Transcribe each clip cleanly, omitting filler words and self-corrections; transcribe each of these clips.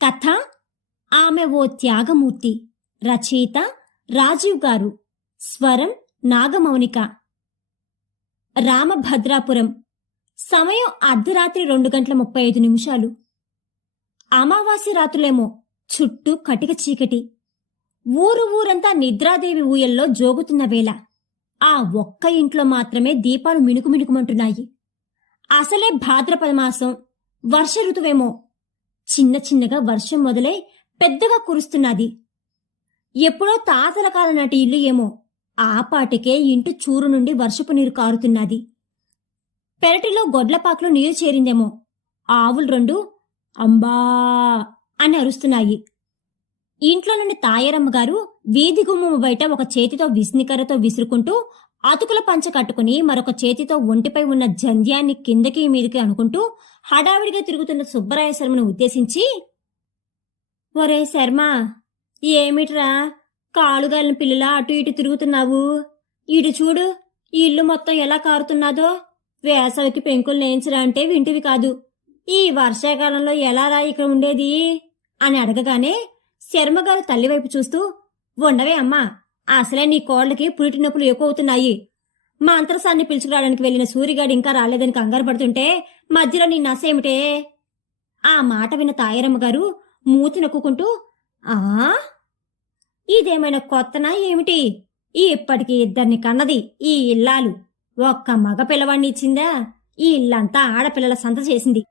కథ ఆమె ఓ త్యాగమూర్తి. రచయిత రాజీవ్ గారు. స్వరం నాగమౌనిక. రామభద్రాపురం. సమయం అర్ధరాత్రి 2:35. అమావాస్య రాత్రులేమో. చుట్టూ కటిక చీకటి. ఊరంతా నిద్రాదేవి ఊయల్లో జోగుతున్న వేళ ఆ ఒక్క ఇంట్లో మాత్రమే దీపాలు మిణుకుమిణుకుమంటున్నాయి. అసలే భాద్రపద మాసం. వర్ష ఋతువేమో. చిన్నగా వర్షం మొదలై పెద్దగా కురుస్తున్నది. ఎప్పుడో తాతల కాలం నాటి ఇల్లు ఏమో. ఆపాటికే ఇంటి చూరు నుండి వర్షపు నీరు కారుతున్నది. పెరటిలో గొడ్లపాకులో నీరు చేరిందేమో. ఆవులు 2 అంబా అని అరుస్తున్నాయి. ఇంట్లో నుండి తాయారమ్మగారు వీధి గుమ్మము బయట ఒక చేతితో విస్నికర్రతో విసురుకుంటూ, అతుకుల పంచ కట్టుకుని మరొక చేతితో ఒంటిపై ఉన్న జంధ్యాన్ని కిందకి మీదకి అనుకుంటూ హడావిడిగా తిరుగుతున్న సుబ్బరాయ శర్మను ఉద్దేశించి, ఒరే శర్మ, ఏమిట్రా కాలుగాలిన పిల్లలా అటు ఇటు తిరుగుతున్నావు? ఇటు చూడు, ఈ ఇల్లు మొత్తం ఎలా కారుతున్నాదో. వేసవికి పెంకులు నేయించరా అంటే వింటివి కాదు. ఈ వర్షాకాలంలో ఎలా రా ఇక్కడ ఉండేది అని అడగగానే శర్మగారు తల్లివైపు చూస్తూ, ఉండవే అమ్మా, అసలే నీ కోళ్లకి పురిటి నొప్పులు ఎక్కువ అవుతున్నాయి. మా అంతరసాన్ని పిలుచుకురావడానికి వెళ్లిన సూరిగాడు ఇంకా రాలేదని కంగారు పడుతుంటే మధ్యలో నీ నసేమిటే? ఆ మాట విన్న తాయారమ్మగారు మూతి నొక్కుంటూ, ఆ ఇదేమైనా కొత్తనా ఏమిటి? ఇప్పటికి 2 కన్నది ఈ ఇల్లాలు. ఒక్క మగ పిల్లవాడిని ఇచ్చిందా? ఈ ఇల్లంతా ఆడపిల్లల సంత చేసింది.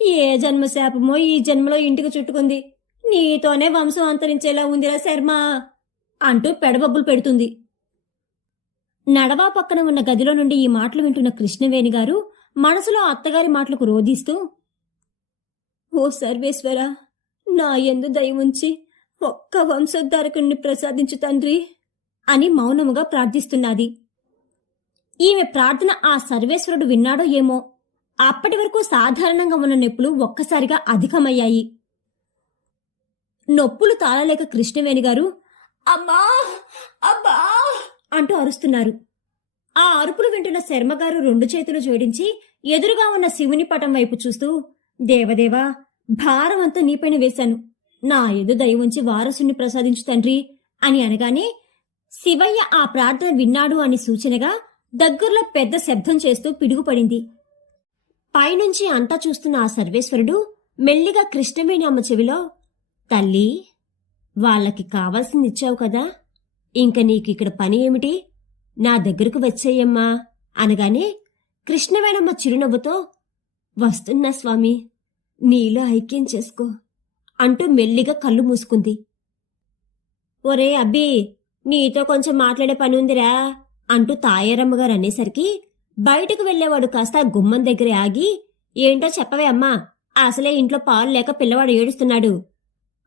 ఏ జన్మశాపమో ఈ జన్మలో ఇంటికి చుట్టుకుంది. నీతోనే వంశం అంతరించేలా ఉందిరా శర్మ అంటూ పెడబొబ్బులు పెడుతుంది. నడవా పక్కన ఉన్న గదిలో నుండి ఈ మాటలు వింటున్న కృష్ణవేణి గారు మనసులో అత్తగారి మాటలకు రోధిస్తూ, ఓ సర్వేశ్వర, నా యందు దయవుంచి ఒక్క వంశోద్ధారకుణ్ణి ప్రసాదించు తండ్రి అని మౌనముగా ప్రార్థిస్తున్నది. ఈమె ప్రార్థన ఆ సర్వేశ్వరుడు విన్నాడో ఏమో. అప్పటి వరకు సాధారణంగా ఉన్న నొప్పులు ఒక్కసారిగా అధికమయ్యాయి. నొప్పులు తాళలేక కృష్ణవేణి గారు అమ్మా అబ్బా అంటూ అరుస్తున్నారు. ఆ అరుపులు వింటున్న శర్మగారు 2 చేతులు జోడించి ఎదురుగా ఉన్న శివుని పటం వైపు చూస్తూ, దేవదేవా, భారం అంతా నీపైన వేశాను. నా ఎదు దయ ఉంచి వారసుని ప్రసాదించు తండ్రి అని అనగానే శివయ్య ఆ ప్రార్థన విన్నాడు అని సూచనగా దగ్గరలో పెద్ద శబ్దం చేస్తూ పిడుగుపడింది. పైనుంచి అంతా చూస్తున్న ఆ సర్వేశ్వరుడు మెల్లిగా కృష్ణవేణి అమ్మ చెవిలో, తల్లి, వాళ్ళకి కావాల్సింది ఇచ్చావు కదా, ఇంక నీకిక్కడ పని ఏమిటి? నా దగ్గరకు వచ్చేయమ్మా అనగానే కృష్ణవేణమ్మ చిరునవ్వుతో, వస్తున్నా స్వామి, నీలో ఐక్యం చేసుకో అంటూ మెల్లిగా కళ్ళు మూసుకుంది. ఒరే అబ్బి, నీతో కొంచెం మాట్లాడే పని ఉందిరా అంటూ తాయారమ్మగారు అనేసరికి బయటకు వెళ్లేవాడు కాస్త గుమ్మం దగ్గర ఆగి, ఏంటో చెప్పవే అమ్మా, అసలే ఇంట్లో పాలు లేక పిల్లవాడు ఏడుస్తున్నాడు.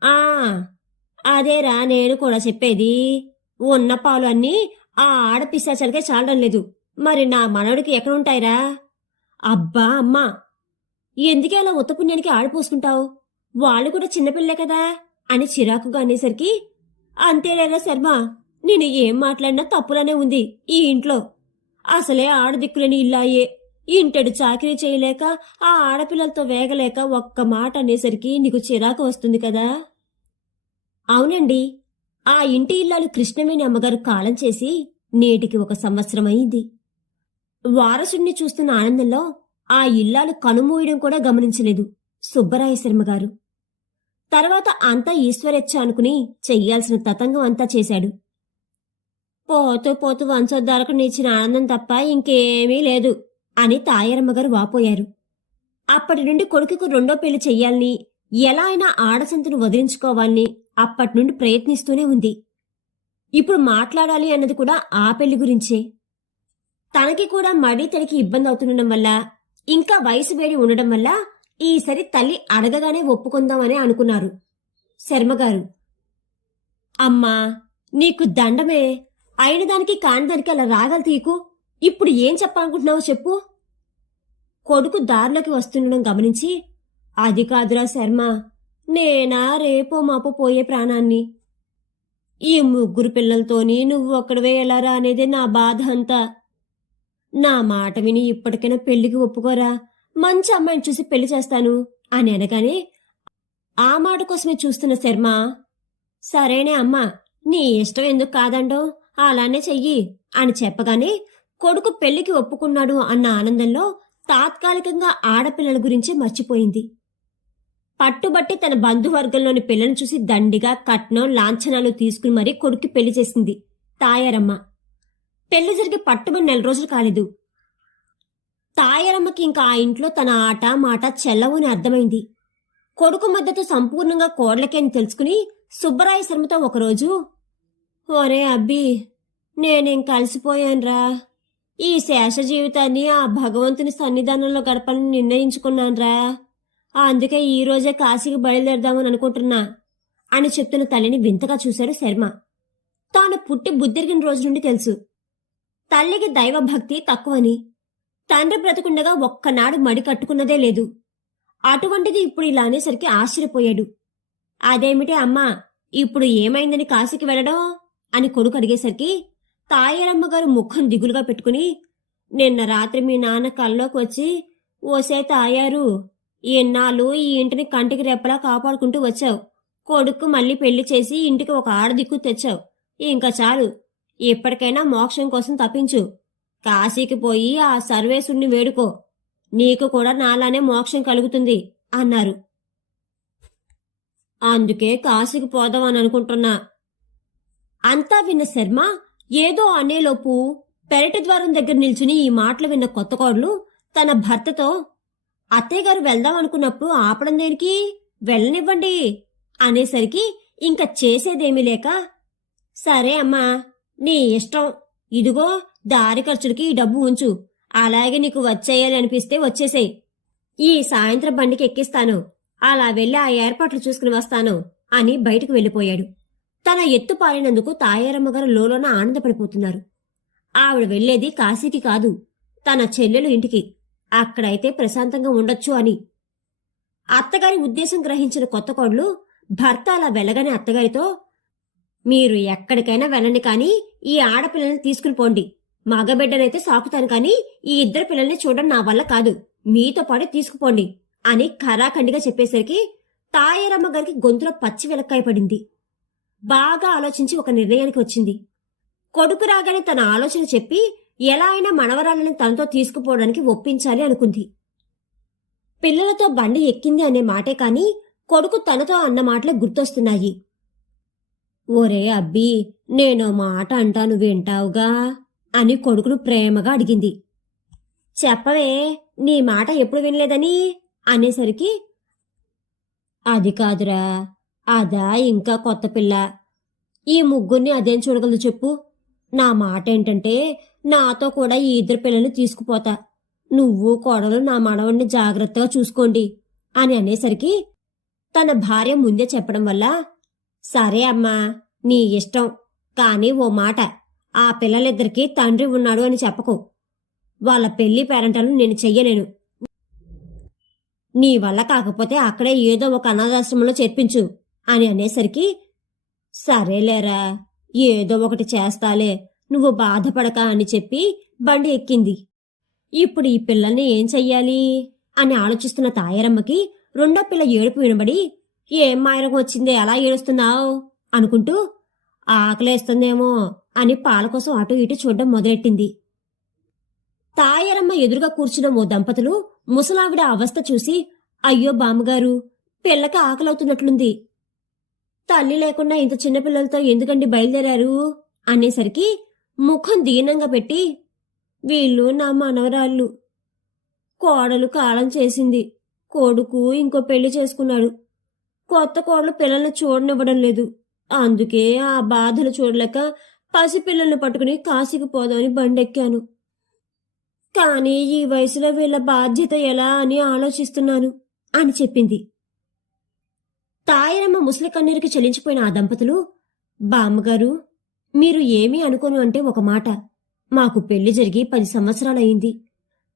ఆ అదేరా నేను కూడా చెప్పేది. ఉన్న పాలు అన్నీ ఆ ఆడపిశాచాలకే చాలడం లేదు. మరి నా మనవడికి ఎక్కడుంటాయిరా? అబ్బా అమ్మా, ఎందుకే అలా ఉత్తపుణ్యానికి ఆడిపోసుకుంటావు? వాళ్ళు కూడా చిన్నపిల్లే కదా అని చిరాకుగా అనేసరికి, అంతేలేరా శర్మ, నేను ఏం మాట్లాడినా తప్పులానే ఉంది ఈ ఇంట్లో. అసలే ఆడదిక్కులేని ఇల్లాయే. ఇంటెడు చాకరీ చేయలేక ఆ ఆడపిల్లలతో వేగలేక ఒక్క మాట అనేసరికి నీకు చిరాకు వస్తుంది కదా. అవునండి, ఆ ఇంటి ఇల్లాలు కృష్ణవేణి అమ్మగారు కాలం చేసి నేటికి 1 సంవత్సరం అయింది. వారసుడిని చూస్తున్న ఆనందంలో ఆ ఇల్లాలు కనుమూయడం కూడా గమనించలేదు సుబ్బరాయ శర్మగారు. తర్వాత అంతా ఈశ్వరేచ్ఛ అనుకుని చెయ్యాల్సిన తతంగం అంతా చేశాడు. పోతూ పోతూ వంశోద్ధారకుని ఇచ్చిన ఆనందం తప్ప ఇంకేమీ లేదు అని తాయారమ్మగారు వాపోయారు. అప్పటి నుండి కొడుకుకు 2వ పెళ్లి చెయ్యాలని, ఎలా అయినా ఆడసంతను వదిలించుకోవాలని అప్పటి నుండి ప్రయత్నిస్తూనే ఉంది. ఇప్పుడు మాట్లాడాలి అన్నది కూడా ఆ పెళ్లి గురించే. తనకి కూడా మడి తడికి ఇబ్బంది అవుతుండడం వల్ల, ఇంకా వయసు వేడి ఉండడం వల్ల ఈసారి తల్లి అడగగానే ఒప్పుకుందామని అనుకున్నారు శర్మగారు. అమ్మా, నీకు దండమే, అయిన దానికి కాని దానికి అలా రాగలు తీకు. ఇప్పుడు ఏం చెప్పాలనుకుంటున్నావో చెప్పు. కొడుకు దారిలోకి వస్తుండడం గమనించి, అది కాదురా శర్మ, నేనా రేపో మాపో పోయే ప్రాణాన్ని. ఈ 3 పిల్లలతోని నువ్వు ఒక్కడవే ఎలారా అనేదే నా బాధ అంతా. నా మాట విని ఇప్పటికైనా పెళ్లికి ఒప్పుకోరా, మంచి అమ్మాయిని చూసి పెళ్లి చేస్తాను అని అనగానే ఆ మాట కోసమే చూస్తున్న శర్మ, సరేనే అమ్మా, నీ ఇష్టం ఎందుకు కాదండో అలానే చెయ్యి అని చెప్పగానే కొడుకు పెళ్లికి ఒప్పుకున్నాడు అన్న ఆనందంలో తాత్కాలికంగా ఆడపిల్లల గురించి మర్చిపోయింది. పట్టుబట్టి తన బంధువర్గంలోని పిల్లను చూసి దండిగా కట్నం లాంఛనాలు తీసుకుని మరీ కొడుక్కి పెళ్లి చేసింది తాయారమ్మ. పెళ్లి జరిగి పట్టుబడి 4 రోజులు కాలేదు. తాయారమ్మకి ఇంకా ఆ ఇంట్లో తన ఆట మాట చెల్లవు అని అర్థమైంది. కొడుకు మద్దతు సంపూర్ణంగా కోడలకే అని తెలుసుకుని సుబ్బరాయ శర్మతో ఒకరోజు, ఒరే అబ్బి, నేనేం కలిసిపోయాన్రా. ఈ శేష జీవితాన్ని ఆ భగవంతుని సన్నిధానంలో గడపాలని నిర్ణయించుకున్నాన్రా. అందుకే ఈ రోజే కాశీకి బయలుదేరదామని అనుకుంటున్నా అని చెప్తున్న తల్లిని వింతగా చూశాడు శర్మ. తాను పుట్టి బుద్ధిరిగిన రోజు నుండి తెలుసు తల్లికి దైవభక్తి తక్కువని. తండ్రి బ్రతుకుండగా ఒక్కనాడు మడి కట్టుకున్నదే లేదు. అటువంటిది ఇప్పుడు ఇలా అనేసరికి ఆశ్చర్యపోయాడు. అదేమిటి అమ్మా, ఇప్పుడు ఏమైందని కాశీకి వెళ్ళడం అని కొడుకు అడిగేసరికి తాయారమ్మగారు ముఖం దిగులుగా పెట్టుకుని, నిన్న రాత్రి మీ నాన్న కల్లోకి వచ్చి, ఓసే తాయారు, ఎన్నాళ్ళు ఈ ఇంటిని కంటికి రెప్పలా కాపాడుకుంటూ వచ్చావు. కొడుకు మళ్ళీ పెళ్లి చేసి ఇంటికి ఒక ఆడదిక్కు తెచ్చావు. ఇంకా చాలు, ఎప్పటికైనా మోక్షం కోసం తప్పించు. కాశీకి పోయి ఆ సర్వేశుణ్ణి వేడుకో. నీకు కూడా నాలానే మోక్షం కలుగుతుంది అన్నారు. అందుకే కాశీకి పోదామని అనుకుంటున్నా. అంతా విన్న శర్మ ఏదో అనేలోపు పెరటి ద్వారం దగ్గర నిల్చుని ఈ మాటలు విన్న కొత్త కోడలు తన భర్తతో, అత్తయ్యగారు వెళ్దాం అనుకున్నప్పుడు ఆపడం దేనికి, వెళ్ళనివ్వండి అనేసరికి ఇంకా చేసేదేమీ లేక, సరే అమ్మా, నీ ఇష్టం, ఇదిగో దారి ఖర్చులకి ఈ డబ్బు ఉంచు, అలాగే నీకు వచ్చేయాలి అనిపిస్తే వచ్చేసేయ్, ఈ సాయంత్రం బండికి ఎక్కిస్తాను, అలా వెళ్ళి ఆ ఏర్పాట్లు చూసుకుని వస్తాను అని బయటకు వెళ్ళిపోయాడు. తన ఎత్తు పారినందుకు తాయారమ్మగారు లోలోన ఆనందపడిపోతున్నారు. ఆవిడ వెళ్లేది కాశీకి కాదు, తన చెల్లెలు ఇంటికి. అక్కడైతే ప్రశాంతంగా ఉండొచ్చు అని. అత్తగారి ఉద్దేశం గ్రహించిన కొత్త కోడలు భర్త అలా వెళ్ళగానే అత్తగారితో, మీరు ఎక్కడికైనా వెళ్ళండి కానీ ఈ ఆడపిల్లల్ని తీసుకుని పోండి. మగబిడ్డనైతే సాకుతాను కానీ ఈ ఇద్దరు పిల్లల్ని చూడడం నా వల్ల కాదు, మీతో పాటు తీసుకుపోండి అని ఖరాఖండిగా చెప్పేసరికి తాయారమ్మ గారికి గొంతులో పచ్చి వెలక్కాయ పడింది. బాగా ఆలోచించి ఒక నిర్ణయానికి వచ్చింది. కొడుకు రాగానే తన ఆలోచన చెప్పి ఎలా అయినా మనవరాళ్ళని తనతో తీసుకుపోవడానికి ఒప్పించాలి అనుకుంది. పిల్లలతో బండి ఎక్కింది అనే మాటే కాని కొడుకు తనతో అన్న మాటలే గుర్తొస్తున్నాయి. ఓరే అబ్బి, నేనో మాట అంటాను వింటావుగా అని కొడుకును ప్రేమగా అడిగింది. చెప్పవే, నీ మాట ఎప్పుడు వినలేదని అనేసరికి, అది కాదురా, అదా ఇంకా కొత్త పిల్ల, ఈ ముగ్గురిని అదేం చూడగలదు చెప్పు. నా మాట ఏంటంటే నాతో కూడా ఈ ఇద్దరు పిల్లల్ని తీసుకుపోతా, నువ్వు కోడలు నా మనవణ్ణి జాగ్రత్తగా చూసుకోండి అని అనేసరికి తన భార్య ముందే చెప్పడం వల్ల, సరే అమ్మా, నీ ఇష్టం, కానీ ఓ మాట, ఆ పిల్లలిద్దరికీ తండ్రి ఉన్నాడు అని చెప్పకు. వాళ్ళ పెళ్లి పేరంటాలు నేను చెయ్యలేను. నీ వల్ల కాకపోతే అక్కడే ఏదో ఒక అనాథాశ్రమంలో చేర్పించు అని అనేసరికి, సరేలేరా, ఏదో ఒకటి చేస్తాలే, నువ్వు బాధపడక అని చెప్పి బండి ఎక్కింది. ఇప్పుడు ఈ పిల్లల్ని ఏం చెయ్యాలి అని ఆలోచిస్తున్న తాయారమ్మకి రెండో పిల్ల ఏడుపు వినబడి, ఏం మాయరం వచ్చిందే అలా ఏడుస్తున్నావు అనుకుంటూ, ఆకలేస్తుందేమో అని పాల కోసం అటు ఇటు చూడడం మొదలెట్టింది. తాయారమ్మ ఎదురుగా కూర్చున్న ఓ దంపతులు ముసలావిడ అవస్థ చూసి, అయ్యో బామ్మగారు, పిల్లకి ఆకలవుతున్నట్లుంది, తల్లి లేకుండా ఇంత చిన్నపిల్లలతో ఎందుకండి బయలుదేరారు అనేసరికి ముఖం దీనంగా పెట్టి, వీళ్ళు నా మనవరాళ్ళు, కోడలు కాలం చేసింది, కొడుకు ఇంకో పెళ్లి చేసుకున్నాడు, కొత్త కోడలు పిల్లల్ని చూడనివ్వడం లేదు, అందుకే ఆ బాధలు చూడలేక పసిపిల్లల్ని పట్టుకుని కాశీకి పోదామని బండెక్కాను. కానీ ఈ వయసులో వీళ్ళ బాధ్యత ఎలా అని ఆలోచిస్తున్నాను అని చెప్పింది. తాయారమ్మ ముసలి కన్నీరుకి చెల్లించిపోయిన ఆ దంపతులు, బామ్మగారు, మీరు ఏమీ అనుకోను అంటే ఒక మాట, మాకు పెళ్లి జరిగి 10 సంవత్సరాలయ్యింది,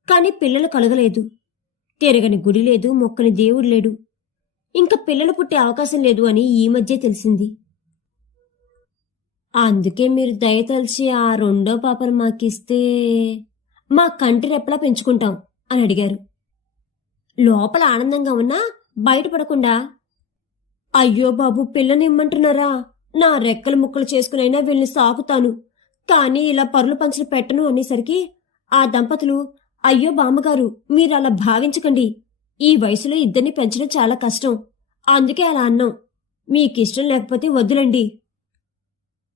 కాని పిల్లలు కలగలేదు, తిరగని గుడి లేదు, మొక్కని దేవుడు లేడు, ఇంకా పిల్లలు పుట్టే అవకాశం లేదు అని ఈ మధ్య తెలిసింది. అందుకే మీరు దయతలిచి ఆ రెండో పాపను మాకిస్తే మా కంటి రెప్పలా పెంచుకుంటాం అని అడిగారు. లోపల ఆనందంగా ఉన్నా బయటపడకుండా, అయ్యో బాబు, పిల్లనిమ్మంటున్నారా? నా రెక్కలు ముక్కలు చేసుకునైనా వీళ్ళని సాకుతాను, కానీ ఇలా పరులు పంచులు పెట్టను అనేసరికి ఆ దంపతులు, అయ్యో బామ్మగారు, మీరలా భావించకండి. ఈ వయసులో ఇద్దరిని పెంచడం చాలా కష్టం, అందుకే అలా అన్నాం. మీకిష్టం లేకపోతే వద్దులండి.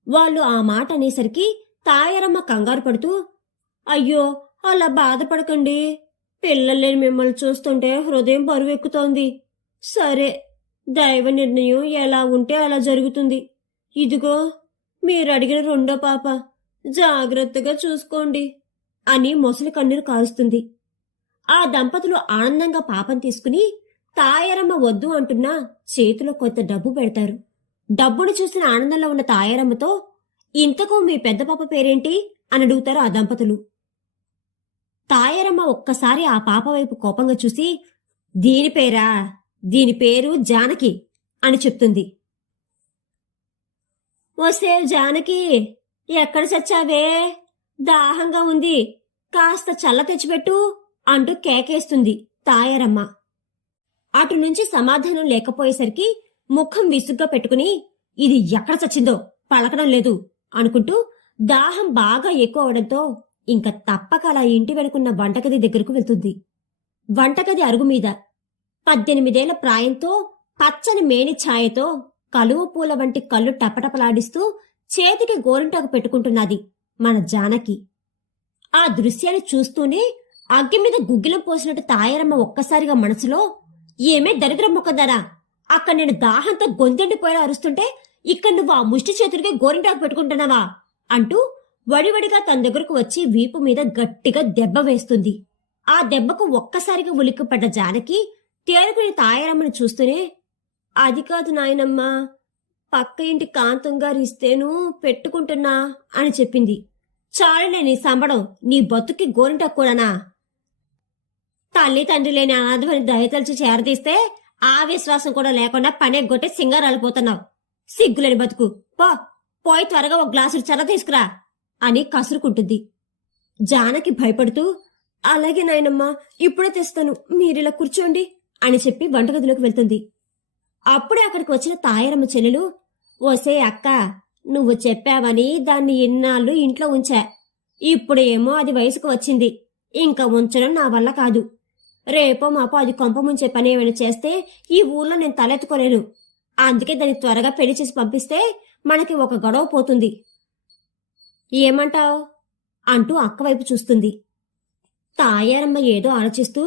వాళ్ళు ఆ మాట అనేసరికి తాయారమ్మ కంగారు పడుతూ, అయ్యో అలా బాధపడకండి, పిల్లలేని మిమ్మల్ని చూస్తుంటే హృదయం బరువెక్కుతోంది. సరే, దైవ నిర్ణయం ఎలా ఉంటే అలా జరుగుతుంది. ఇదిగో మీరు అడిగిన రెండో పాప, జాగ్రత్తగా చూసుకోండి అని మొసలి కన్నీరు కారుస్తుంది. ఆ దంపతులు ఆనందంగా పాపం తీసుకుని తాయారమ్మ వద్దు అంటున్నా చేతిలో కొంత డబ్బు పెడతారు. డబ్బును చూసిన ఆనందంలో ఉన్న తాయారమ్మతో, ఇంతకు మీ పెద్ద పాప పేరేంటి అని అడుగుతారు ఆ దంపతులు. తాయారమ్మ ఒక్కసారి ఆ పాప వైపు కోపంగా చూసి, దీని పేరా? దీని పేరు జానకి అని చెప్తుంది. వస్తే జానకి, ఎక్కడ చచ్చావే? దాహంగా ఉంది, కాస్త చల్ల తెచ్చిపెట్టు అంటూ కేకేస్తుంది తాయారమ్మ. అటు నుంచి సమాధానం లేకపోయేసరికి ముఖం విసుగ్గా పెట్టుకుని, ఇది ఎక్కడ చచ్చిందో పలకడం లేదు అనుకుంటూ దాహం బాగా ఎక్కువ అవడంతో ఇంక తప్పక అలా ఇంటి వెనుకున్న వంటగది దగ్గరకు వెళ్తుంది. వంటగది అరుగు మీద 18 ప్రాయంతో పచ్చని మేని ఛాయతో కలువ పూల వంటి కళ్ళు టపటపలాడిస్తూ చేతికి గోరింటాకు పెట్టుకుంటున్నది మన జానకి. ఆ దృశ్యాన్ని చూస్తూనే అగ్గి మీద గుగ్గిలం పోసినట్టు తాయారమ్మ ఒక్కసారిగా మనసులో, ఏమే దరిద్రం మొక్కదారా, అక్కడ నేను దాహంతో గొంతెండిపోయేలా అరుస్తుంటే ఇక్కడ నువ్వు ఆ ముష్టి చేతుడికి గోరింటాకు పెట్టుకుంటున్నావా అంటూ వడివడిగా తన దగ్గరకు వచ్చి వీపు మీద గట్టిగా దెబ్బ వేస్తుంది. ఆ దెబ్బకు ఒక్కసారిగా ఉలిక్కిపడ్డ జానకి తేరుకుని తాయారమ్మని చూస్తూనే, అది కాదు నాయనమ్మా, పక్క ఇంటి కాంతం గారు ఇస్తేను పెట్టుకుంటున్నా అని చెప్పింది. చాలులే నీ సంబడం, నీ బతుక్కి గోరింటాకు కూడానా? తల్లి తండ్రి లేని అనాథమని దయతలిచి చేరదీస్తే ఆ విశ్వాసం కూడా లేకుండా పనెగ్గొట్టి సింగారాలిపోతున్నావు. సిగ్గులేని బతుకు, పోయి త్వరగా ఒక గ్లాసుడు చల్ల తీసుకురా అని కసురుకుంటుంది. జానకి భయపడుతూ, అలాగే నాయనమ్మా, ఇప్పుడే తెస్తాను, మీరిలా కూర్చోండి అని చెప్పి వంటగదిలోకి వెళ్తుంది. అప్పుడే అక్కడికి వచ్చిన తాయారమ్మ చెల్లెలు, ఓసే అక్క, నువ్వు చెప్పావని దాన్ని ఇన్నాళ్ళు ఇంట్లో ఉంచా, ఇప్పుడేమో అది వయసుకు వచ్చింది, ఇంకా ఉంచడం నా వల్ల కాదు. రేపో మాపో అది కొంప ముంచే పని ఏమైనా చేస్తే ఈ ఊర్లో నేను తలెత్తుకోలేను. అందుకే దాన్ని త్వరగా పెళ్లి చేసి పంపిస్తే మనకి ఒక గొడవ పోతుంది. ఏమంటావ్ అంటూ అక్కవైపు చూస్తుంది. తాయారమ్మ ఏదో ఆలోచిస్తూ,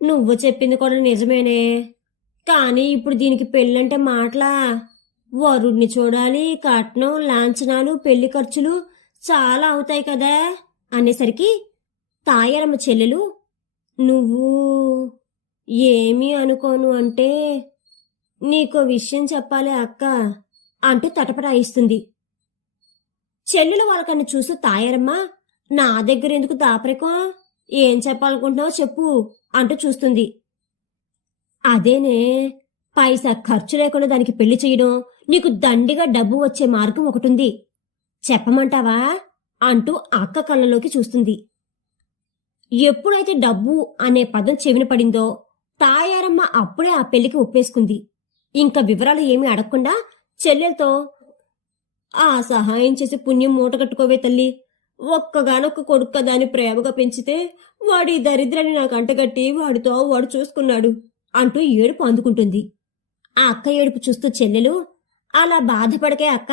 నువ్వు చెప్పింది కూడా నిజమేనే, కానీ ఇప్పుడు దీనికి పెళ్ళంటే మాటలా? వరుణ్ణి చూడాలి, కట్నం, లాంఛనాలు, పెళ్లి ఖర్చులు చాలా అవుతాయి కదా అనేసరికి తాయారమ్మ చెల్లెలు, నువ్వు ఏమీ అనుకోను అంటే నీకో విషయం చెప్పాలి అక్క అంటూ తటపటాయిస్తుంది. చెల్లెలు వాళ్ళకన్ని చూసి తాయారమ్మ, నా దగ్గర ఎందుకు దాపరికం, ఏం చెప్పాలనుకుంటున్నావో చెప్పు అంటూ చూస్తుంది. అదేనే, పైసా ఖర్చు లేకుండా దానికి పెళ్లి చేయడం, నీకు దండిగా డబ్బు వచ్చే మార్గం ఒకటుంది, చెప్పమంటావా అంటూ అక్క కళ్ళలోకి చూస్తుంది. ఎప్పుడైతే డబ్బు అనే పదం చెవిన పడిందో తాయారమ్మ అప్పుడే ఆ పెళ్లికి ఒప్పేసుకుంది. ఇంకా వివరాలు ఏమీ అడగకుండా చెల్లెలతో, ఆ సహాయం చేసి పుణ్యం మూటగట్టుకోవే తల్లి, ఒక్కగానొక్క కొడుకు కదా అని ప్రేమగా పెంచితే వాడి దరిద్రాన్ని నాకు అంటగట్టి వాడితో వాడు చూసుకున్నాడు అంటూ ఏడుపు అందుకుంటుంది. ఆ అక్క ఏడుపు చూస్తూ చెల్లెలు, అలా బాధపడకే అక్క,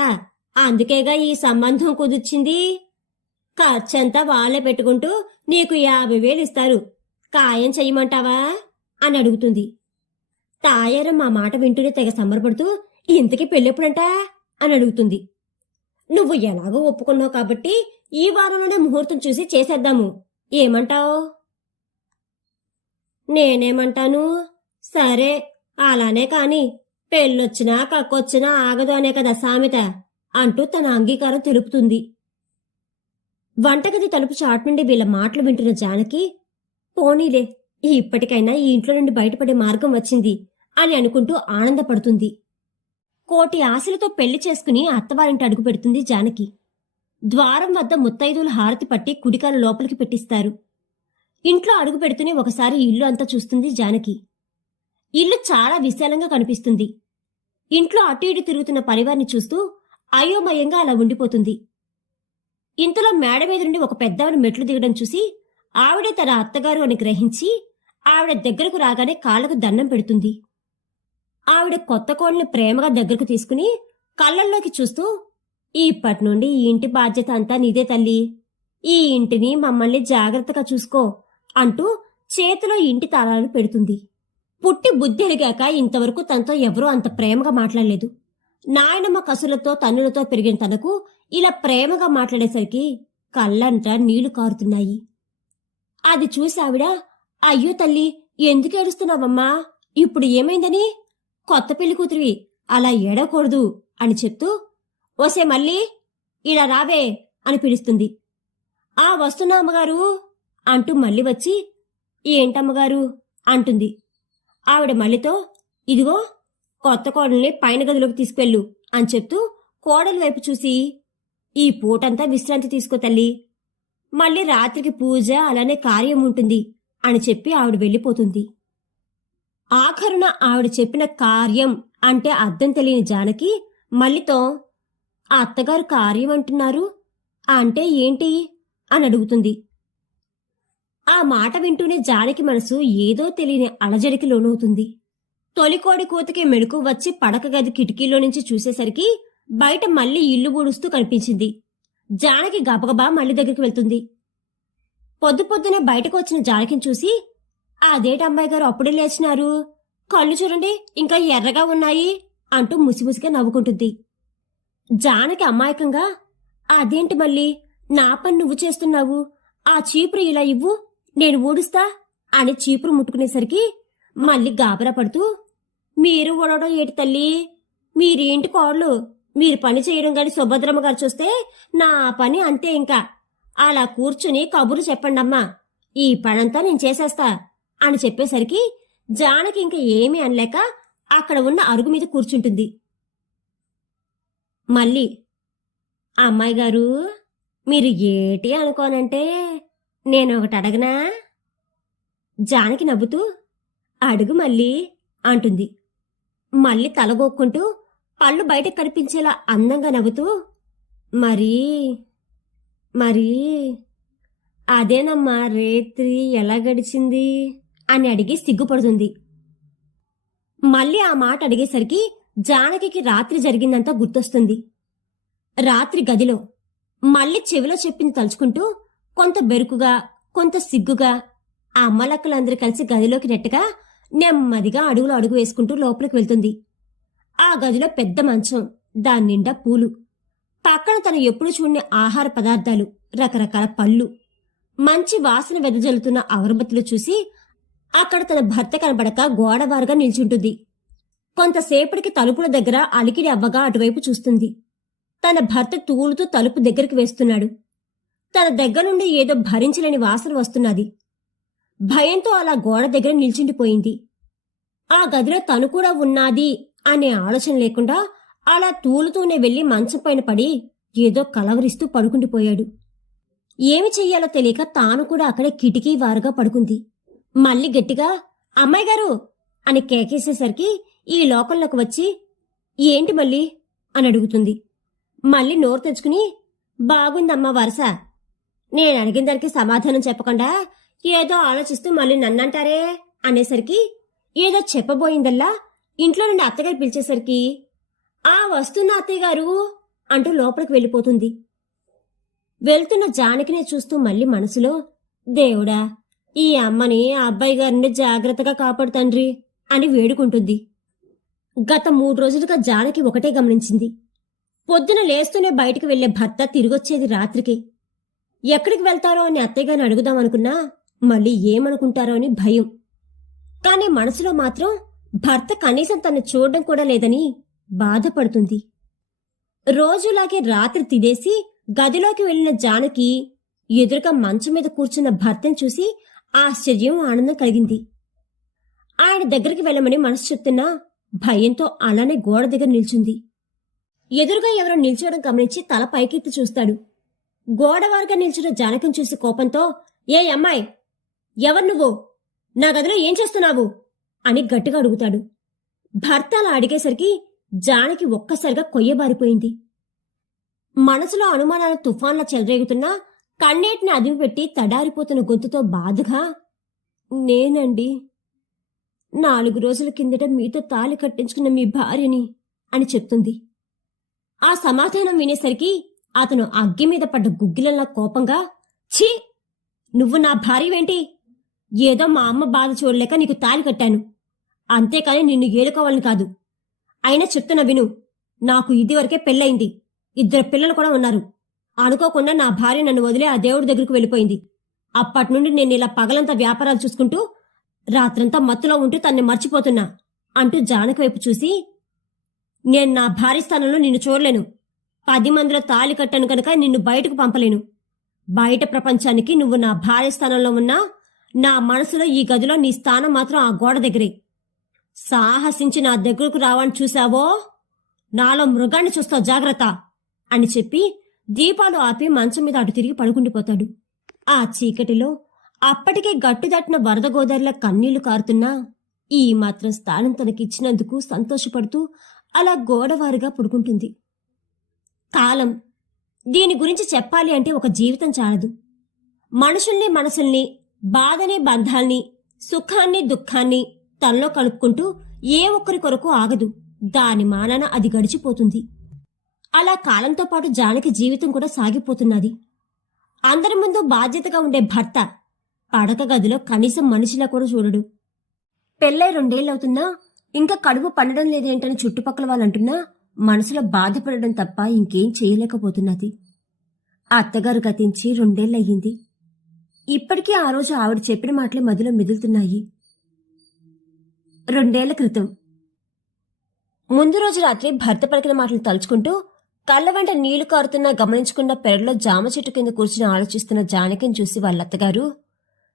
అందుకేగా ఈ సంబంధం కుదిర్చింది. ఖర్చంతా వాళ్ళే పెట్టుకుంటూ నీకు 50,000 ఇస్తారు, ఖాయం చెయ్యమంటావా అని అడుగుతుంది. తాయారమ్మ ఆ మాట వింటూనే తెగ సంబరపడుతూ, ఇంతకీ పెళ్ళెప్పుడంట అని అడుగుతుంది. నువ్వు ఎలాగో ఒప్పుకున్నావు కాబట్టి ఈ వారంలోనే ముహూర్తం చూసి చేసేద్దాము, ఏమంటావు? నేనేమంటాను, సరే అలానే కాని, పెళ్ళొచ్చినా కక్కొచ్చినా ఆగదు అనే కదా సామెత అంటూ తన అంగీకారం తెలుపుతుంది. వంటగది తలుపు చాటు నుండి వీళ్ళ మాటలు వింటున్న జానకి, పోనీలే, ఇప్పటికైనా ఈ ఇంట్లో నుండి బయటపడే మార్గం వచ్చింది అని అనుకుంటూ ఆనందపడుతుంది. కోటి ఆశలతో పెళ్లి చేసుకుని అత్తవారింటి అడుగు పెడుతుంది జానకి. ద్వారం వద్ద ముత్తైదువులు హారతి పట్టి కుడికాలు లోపలికి పెట్టిస్తారు. ఇంట్లో అడుగు పెడుతూనే ఒకసారి ఇల్లు అంతా చూస్తుంది జానకి. ఇల్లు చాలా విశాలంగా కనిపిస్తుంది. ఇంట్లో అటు ఇటు తిరుగుతున్న పనివారిని చూస్తూ అయోమయంగా అలా ఉండిపోతుంది. ఇంతలో మేడ మీద నుండి ఒక పెద్దవాడు మెట్లు దిగడం చూసి ఆవిడే తన అత్తగారు అని గ్రహించి ఆవిడ దగ్గరకు రాగానే కాళ్లకు దండం పెడుతుంది. ఆవిడ కొత్త కోడల్ని ప్రేమగా దగ్గరకు తీసుకుని కళ్ళల్లోకి చూస్తూ, ఇప్పటి నుండి ఈ ఇంటి బాధ్యత అంతా నీదే తల్లి, ఈ ఇంటిని మమ్మల్ని జాగ్రత్తగా చూసుకో అంటూ చేతిలో ఇంటి తాళాలు పెడుతుంది. పుట్టి బుద్ధి ఎరిగాక ఇంతవరకు తనతో ఎవరూ అంత ప్రేమగా మాట్లాడలేదు. నాయనమ్మ కసులతో తన్నులతో పెరిగిన తనకు ఇలా ప్రేమగా మాట్లాడేసరికి కళ్ళంట నీళ్లు కారుతున్నాయి. అది చూసి ఆవిడ, అయ్యో తల్లి, ఎందుకు ఏడుస్తున్నావమ్మా? ఇప్పుడు ఏమైందని? కొత్త పెళ్లి కూతురివి, అలా ఏడవకూడదు అని చెప్తూ, ఓసే మళ్ళీ ఇలా రావే అని పిలుస్తుంది. ఆ వస్తున్నా అమ్మగారు అంటూ మళ్ళీ వచ్చి, ఏంటమ్మగారు అంటుంది. ఆవిడ మళ్ళీతో, ఇదిగో కొత్త కోడల్ని పైన గదిలోకి తీసుకెళ్ళు అని చెప్తూ కోడలి వైపు చూసి, ఈ పూటంతా విశ్రాంతి తీసుకో తల్లి, మళ్ళీ రాత్రికి పూజ అలానే కార్యం ఉంటుంది అని చెప్పి ఆవిడ వెళ్ళిపోతుంది. ఆఖరున ఆవిడ చెప్పిన కార్యం అంటే అర్థం తెలియని జానకి మళ్ళీతో, ఆ అత్తగారు కార్యం అంటున్నారు అంటే ఏంటి అని అడుగుతుంది. ఆ మాట వింటూనే జానకి మనసు ఏదో తెలియని అలజడికి లోనవుతుంది. తొలికోడి కూతకి మెడుకు వచ్చి పడక గది కిటికీలో నుంచి చూసేసరికి బయట మళ్ళీ ఇల్లు బూడుస్తూ కనిపించింది. జానకి గబగబా మళ్ళీ దగ్గరికి వెళ్తుంది. పొద్దునే బయటకు వచ్చిన జానకిని చూసి, అదేటి అమ్మాయి గారు అప్పుడే లేచినారు, కళ్ళు చూడండి ఇంకా ఎర్రగా ఉన్నాయి అంటూ ముసిముసిగా నవ్వుకుంటుంది. జానకి అమాయకంగా, అదేంటి మళ్ళీ నా పని నువ్వు చేస్తున్నావు, ఆ చీపురు ఇలా ఇవ్వు నేను ఊడుస్తా అని చీపురు ముట్టుకునేసరికి మళ్ళీ గాబరా పడుతూ, మీరు ఊడవడం ఏటి తల్లి, మీరేంటి కోడలు, మీరు పని చేయడం గాని సుభద్రమ్మ గారు చూస్తే నా పని అంతే, ఇంకా అలా కూర్చుని కబురు చెప్పండమ్మా, ఈ పనంతా నేను చేసేస్తా అని చెప్పేసరికి జానకి ఇంక ఏమీ అనలేక అక్కడ ఉన్న అరుగు మీద కూర్చుంటుంది. మళ్ళీ, అమ్మాయి గారు మీరు ఏటి అనుకోనంటే నేను ఒకటి అడగనా? జానకి నవ్వుతూ, అడుగు మళ్ళీ అంటుంది. మళ్ళీ తలగొక్కుంటూ పళ్ళు బయట కనిపించేలా అందంగా నవ్వుతూ, మరీ మరీ అదేనమ్మా రేత్రి ఎలా గడిచింది అని అడిగి సిగ్గుపడుతుంది. మళ్ళీ ఆ మాట అడిగేసరికి జానకి రాత్రి జరిగిందంతా గుర్తొస్తుంది. రాత్రి గదిలో మళ్ళీ చెవిలో చెప్పింది తలుచుకుంటూ కొంత బెరుకుగా కొంత సిగ్గుగా ఆ అమ్మలక్కలందరూ కలిసి గదిలోకి నెట్టగా నెమ్మదిగా అడుగులు అడుగు వేసుకుంటూ లోపలికి వెళ్తుంది. ఆ గదిలో పెద్ద మంచం, దాని నిండా పూలు, పక్కన తను ఎప్పుడు చూడని ఆహార పదార్థాలు, రకరకాల పళ్ళు, మంచి వాసన వెదజల్లుతున్న అగరబత్తులు చూసి అక్కడ తన భర్త కనబడక గోడవారుగా నిల్చుంటుంది. కొంతసేపటికి తలుపుల దగ్గర అలికిడి అవ్వగా అటువైపు చూస్తుంది. తన భర్త తూలుతూ తలుపు దగ్గరికి వేస్తున్నాడు. తన దగ్గర నుండి ఏదో భరించలేని వాసన వస్తున్నది. భయంతో అలా గోడ దగ్గర నిల్చుండిపోయింది. ఆ గదిలో తను కూడా ఉన్నాది అనే ఆలోచన లేకుండా అలా తూలుతూనే వెళ్లి మంచం పైన పడి ఏదో కలవరిస్తూ పడుకుండిపోయాడు. ఏమి చెయ్యాలో తెలియక తాను కూడా అక్కడే కిటికీ వారుగా పడుకుంది. మళ్ళీ గట్టిగా అమ్మాయి గారు అని కేకేసేసరికి ఈ లోకంలోకి వచ్చి, ఏంటి మళ్ళీ అని అడుగుతుంది. మళ్ళీ నోరు తెచ్చుకుని, బాగుందమ్మా వరస, నేను అడిగిన దానికి సమాధానం చెప్పకుండా ఏదో ఆలోచిస్తూ మళ్ళీ నన్నంటారే అనేసరికి ఏదో చెప్పబోయిందల్లా ఇంట్లో నుండి అత్తగారు పిలిచేసరికి, ఆ వస్తున్న అత్తయ్యగారు అంటూ లోపలికి వెళ్ళిపోతుంది. వెళ్తున్న జానకినే చూస్తూ మళ్ళీ మనసులో, దేవుడా ఈ అమ్మని ఆ అబ్బాయి గారిని జాగ్రత్తగా కాపాడు తండ్రి అని వేడుకుంటుంది. గత 3 రోజులుగా జానకి ఒకటే గమనించింది. పొద్దున లేస్తూనే బయటికి వెళ్లే భర్త తిరిగొచ్చేది రాత్రికి. ఎక్కడికి వెళ్తారో అని అత్తయ్యగారిని అడుగుదామనుకున్నా మళ్ళీ ఏమనుకుంటారో అని భయం. కానీ మనసులో మాత్రం భర్త కనీసం తను చూడడం కూడా లేదని బాధపడుతుంది. రోజులాగే రాత్రి తినేసి గదిలోకి వెళ్లిన జానకి ఎదురుగా మంచం మీద కూర్చున్న భర్తను చూసి ఆశ్చర్యం, ఆనందం కలిగింది. ఆయన దగ్గరికి వెళ్ళమని మనసు చెప్తున్నా భయంతో అలానే గోడ దగ్గర నిల్చుంది. ఎదురుగా ఎవరో నిల్చోవడం గమనించి తల పైకెత్తి చూస్తాడు. గోడవారుగా నిల్చున్న జానకిని చూసి కోపంతో, ఏ అమ్మాయి, ఎవరు నువ్వు, నా గదిలో ఏం చేస్తున్నావు అని గట్టిగా అడుగుతాడు. భర్త అలా అడిగేసరికి జానకి ఒక్కసారిగా కొయ్యబారిపోయింది. మనసులో అనుమానాల తుఫాన్ల చెలరేగుతున్నా కన్నీటిని అదిమిపెట్టి తడారిపోతున్న గొంతుతో బాధగా, నేనండి, 4 రోజుల కిందట మీతో తాళి కట్టించుకున్న మీ భార్యని అని చెప్తుంది. ఆ సమాధానం వినేసరికి అతను అగ్గి మీద పడ్డ గుగ్గిలంలా కోపంగా, ఛీ, నువ్వు నా భార్యవేంటి? ఏదో మా అమ్మ బాధ చూడలేక నీకు తాళి కట్టాను, అంతేకాని నిన్ను ఏలుకోవాలని కాదు. అయినా చెప్తున్నా విను, నాకు ఇదివరకే పెళ్ళయింది, 2 పిల్లలు కూడా ఉన్నారు. అనుకోకుండా నా భార్య నన్ను వదిలే ఆ దేవుడి దగ్గరకు వెళ్ళిపోయింది. అప్పటి నుండి నేను ఇలా పగలంతా వ్యాపారాలు చూసుకుంటూ రాత్రంతా మత్తులో ఉంటూ తన్ని మర్చిపోతున్నా అంటూ జానకి వైపు చూసి, నేను నా భార్య స్థానంలో నిన్ను చూడలేను. 10 మందిలో తాళి కట్టాను కనుక నిన్ను బయటకు పంపలేను. బయట ప్రపంచానికి నువ్వు నా భార్య స్థానంలో ఉన్నా నా మనసులో ఈ గదిలో నీ స్థానం మాత్రం ఆ గోడ దగ్గరే. సాహసించి నా దగ్గరకు రావని చూశావో నాలో మృగాన్ని చూస్తావు, జాగ్రత్త అని చెప్పి దీపాలు ఆపి మంచం మీద అటు తిరిగి పడుకుండిపోతాడు. ఆ చీకటిలో అప్పటికే గట్టుదట్టిన వరద గోదారిలో కన్నీళ్లు కారుతున్నా ఈ మాత్రం స్థానం తనకిచ్చినందుకు సంతోషపడుతూ అలా గోడవారుగా పడుకుంటుంది. కాలం, దీని గురించి చెప్పాలి అంటే ఒక జీవితం చాలదు. మనుషుల్ని మనసుల్ని, బాధని బంధాల్ని, సుఖాన్ని దుఃఖాన్ని తనలో కలుపుకుంటూ ఏ ఒక్కరి కొరకు ఆగదు. దాని మానాన అది గడిచిపోతుంది. అలా కాలంతో పాటు జానకి జీవితం కూడా సాగిపోతున్నది. అందరి ముందు బాధ్యతగా ఉండే భర్త పడక గదిలో కనీసం మనిషిలా కూడా చూడడు. పెళ్ళై 2 ఏళ్లవుతున్నా ఇంకా కడుపు పండడం లేదేంటని చుట్టుపక్కల వాళ్ళంటున్నా మనసులో బాధపడడం తప్ప ఇంకేం చేయలేకపోతున్నది. అత్తగారు గతించి 2 ఏళ్లయ్యింది. ఇప్పటికీ ఆ రోజు ఆవిడ చెప్పిన మాటలే మదిలో మెదులుతున్నాయి. 2 ఏళ్ల క్రితం ముందు రోజు రాత్రి భర్త పలికిన మాటలు తలుచుకుంటూ కళ్ళ వెంట నీళ్లు కారుతున్నా గమనించకుండా పెరట్లో జామ చెట్టు కింద కూర్చుని ఆలోచిస్తున్న జానకిని చూసి వాళ్ళత్తగారు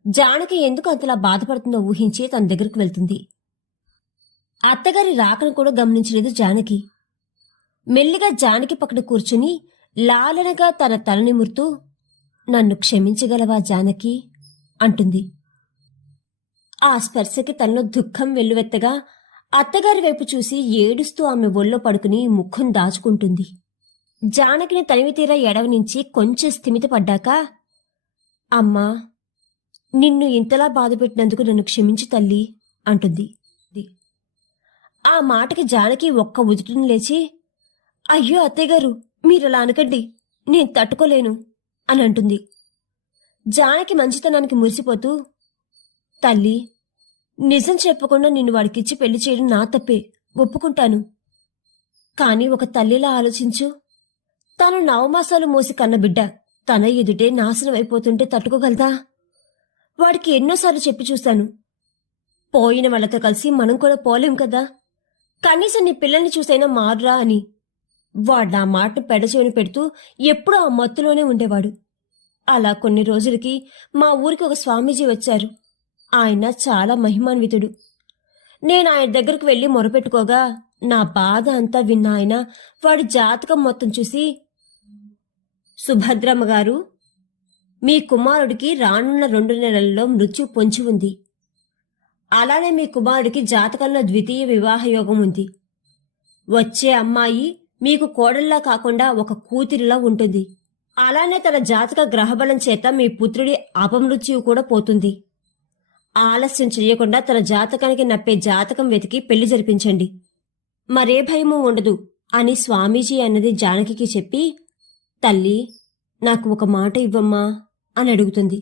జానకి ఎందుకు అంతలా బాధపడుతుందో ఊహించి తన దగ్గరకు వెళ్తుంది. అత్తగారి రాకను కూడా గమనించలేదు జానకి. మెల్లిగా జానకి పక్కన కూర్చుని లాలనగా తన తల నిమురుతూ, నన్ను క్షమించగలవా జానకి అంటుంది. ఆ స్పర్శకి తనలో దుఃఖం వెల్లువెత్తగా అత్తగారి వైపు చూసి ఏడుస్తూ ఆమె ఒళ్ళో పడుకుని ముఖం దాచుకుంటుంది. జానకిని తనివితీరా ఎడవనించి కొంచెం స్థిమితపడ్డాక, అమ్మా, నిన్ను ఇంతలా బాధపెట్టినందుకు నన్ను క్షమించు తల్లి అంటుంది. ఆ మాటకి జానకి ఒక్క ఉదుటిని లేచి, అయ్యో అత్తయ్యగారు, మీరలా అనకండి, నేను తట్టుకోలేను అని అంటుంది. జానకి మంచితనానికి మురిసిపోతూ, తల్లి, నిజం చెప్పకుండా నిన్ను వాడికిచ్చి పెళ్లి చేయడం నా తప్పే, ఒప్పుకుంటాను. కాని ఒక తల్లిలా ఆలోచించు. తాను 9 మాసాలు మోసి కన్న బిడ్డ తన ఎదుటే నాశనం అయిపోతుంటే తట్టుకోగలదా? వాడికి ఎన్నోసార్లు చెప్పి చూశాను, పోయిన వాళ్ళతో కలిసి మనం కూడా పోలేం కదా, కనీసం నీ పిల్లల్ని చూసైనా మారురా అని. వాడు నా మాటను పెడచెవిని పెడుతూ ఎప్పుడూ ఆ మత్తులోనే ఉండేవాడు. అలా కొన్ని రోజులకి మా ఊరికి ఒక స్వామీజీ వచ్చారు. ఆయన చాలా మహిమాన్వితుడు. నేను ఆయన దగ్గరకు వెళ్లి మొరపెట్టుకోగా నా బాధ అంతా విన్న ఆయన వాడి జాతకం మొత్తం చూసి, సుభద్రమ్మ గారు, మీ కుమారుడికి రానున్న 2 నెలల్లో మృత్యు పొంచి ఉంది. అలానే మీ కుమారుడికి జాతకంలో ద్వితీయ వివాహ యోగం ఉంది. వచ్చే అమ్మాయి మీకు కోడల్లా కాకుండా ఒక కూతురిలా ఉంటుంది. అలానే తన జాతక గ్రహబలం చేత మీ పుత్రుడి అపమృత్యువు కూడా పోతుంది. ఆలస్యం చెయ్యకుండా తన జాతకానికి నప్పే జాతకం వెతికి పెళ్లి జరిపించండి, మరే భయమూ ఉండదు అని స్వామీజీ అన్నది జానకి చెప్పి, తల్లి, నాకు ఒక మాట ఇవ్వమ్మా అని అడుగుతుంది.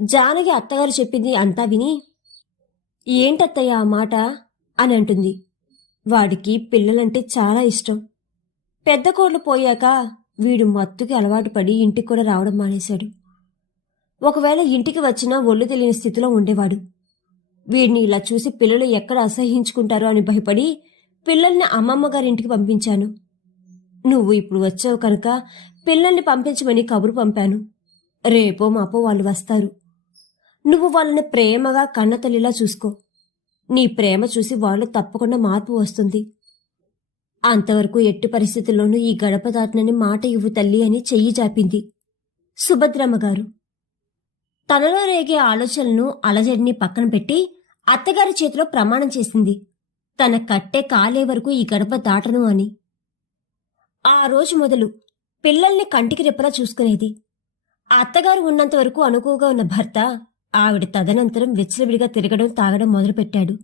జానకి అత్తగారు చెప్పింది అంతా విని, ఏంటత్తయ్య ఆ మాట అని అంటుంది. వాడికి పిల్లలంటే చాలా ఇష్టం. పెద్ద కోళ్లు పోయాక వీడు మత్తుకి అలవాటు పడి ఇంటికి కూడా రావడం మానేశాడు. ఒకవేళ ఇంటికి వచ్చినా ఒళ్ళు తెలియని స్థితిలో ఉండేవాడు. వీడిని ఇలా చూసి పిల్లలు ఎక్కడ అసహించుకుంటారో అని భయపడి పిల్లల్ని అమ్మమ్మ గారింటికి పంపించాను. నువ్వు ఇప్పుడు వచ్చావు కనుక పిల్లల్ని పంపించమని కబురు పంపాను. రేపో మాపో వాళ్ళు వస్తారు. నువ్వు వాళ్ళని ప్రేమగా కన్నతల్లిలా చూసుకో. నీ ప్రేమ చూసి వాళ్ళు తప్పకుండా మార్పు వస్తుంది. అంతవరకు ఎట్టి పరిస్థితుల్లోనూ ఈ గడప దాటనని మాట ఇవ్వు తల్లి అని చెయ్యి జాపింది సుభద్రమ్మగారు. తనలో రేగే ఆలోచనలను అలజడిని పక్కన పెట్టి అత్తగారి చేతిలో ప్రమాణం చేసింది. తన కట్టె కాలే వరకు ఈ గడప దాటను అని. ఆ రోజు మొదలు పిల్లల్ని కంటికి రెప్పలా చూసుకునేది. అత్తగారు ఉన్నంత వరకు అనుకువగా ఉన్న భర్త ఆవిడ తదనంతరం విచ్చలవిడిగా తిరగడం తాగడం మొదలుపెట్టాడు.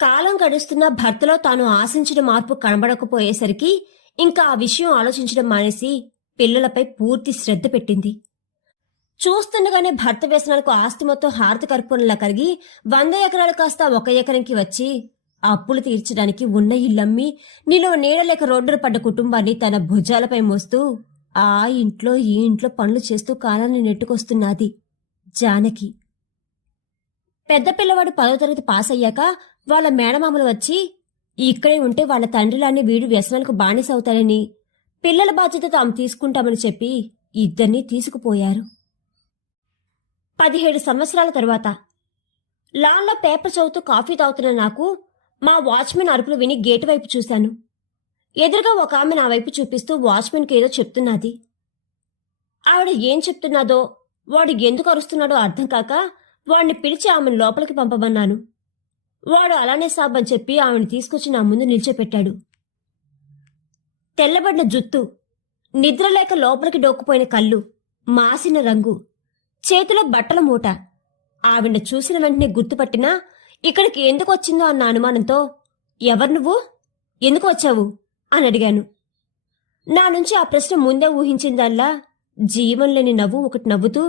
కాలం గడుస్తున్నా భర్తలో తాను ఆశించిన మార్పు కనబడకపోయేసరికి ఇంకా ఆ విషయం ఆలోచించడం మానేసి పిల్లలపై పూర్తి శ్రద్ధ పెట్టింది. చూస్తుండగానే భర్త వ్యసనాలకు ఆస్తి మొత్తం హారతి కర్పూరంలా కలిగి 100 ఎకరాలు కాస్త 1 ఎకరంకి వచ్చి అప్పులు తీర్చడానికి ఉన్న ఇల్లమ్మి నిలువ నీడలేక రోడ్డున పడ్డ కుటుంబాన్ని తన భుజాలపై మోస్తూ ఆ ఇంట్లో ఈ ఇంట్లో పనులు చేస్తూ కాలాన్ని నెట్టుకొస్తున్నది జానకి. పెద్ద పిల్లవాడు 10వ తరగతి పాస్ అయ్యాక వాళ్ళ మేనమామలు వచ్చి ఇక్కడే ఉంటే వాళ్ళ తండ్రిలానే వీడు వ్యసనాలకు బానిసవుతాడని, పిల్లల బాధ్యత తాము తీసుకుంటామని చెప్పి ఇద్దరినీ తీసుకుపోయారు. 17 సంవత్సరాల తరువాత లాన్లో పేపర్ చదువుతూ కాఫీ తాగుతున్న నాకు మా వాచ్మెన్ అరుపులు విని గేటు వైపు చూశాను. ఎదురుగా ఒక ఆమె నా వైపు చూపిస్తూ వాచ్మెన్కి ఏదో చెప్తున్నది. ఆవిడ ఏం చెప్తున్నాదో, వాడు ఎందుకు అరుస్తున్నాడో అర్థం కాక వాడిని పిలిచి ఆమెను లోపలికి పంపమన్నాను. వాడు అలానే సాబ్ అని చెప్పి ఆమెను తీసుకొచ్చి నా ముందు నిల్చోపెట్టాడు. తెల్లబడిన జుత్తు, నిద్రలేక లోపలికి డోక్కుపోయిన కళ్ళు, మాసిన రంగు, చేతిలో బట్టల మూట. ఆవిడ చూసిన వెంటనే గుర్తుపట్టినా ఇక్కడికి ఎందుకు వచ్చిందో అన్న అనుమానంతో, ఎవరు నువ్వు, ఎందుకు వచ్చావు అని అడిగాను. నా నుంచి ఆ ప్రశ్న ముందే ఊహించిందల్లా జీవం లేని నవ్వు ఒకటి నవ్వుతూ,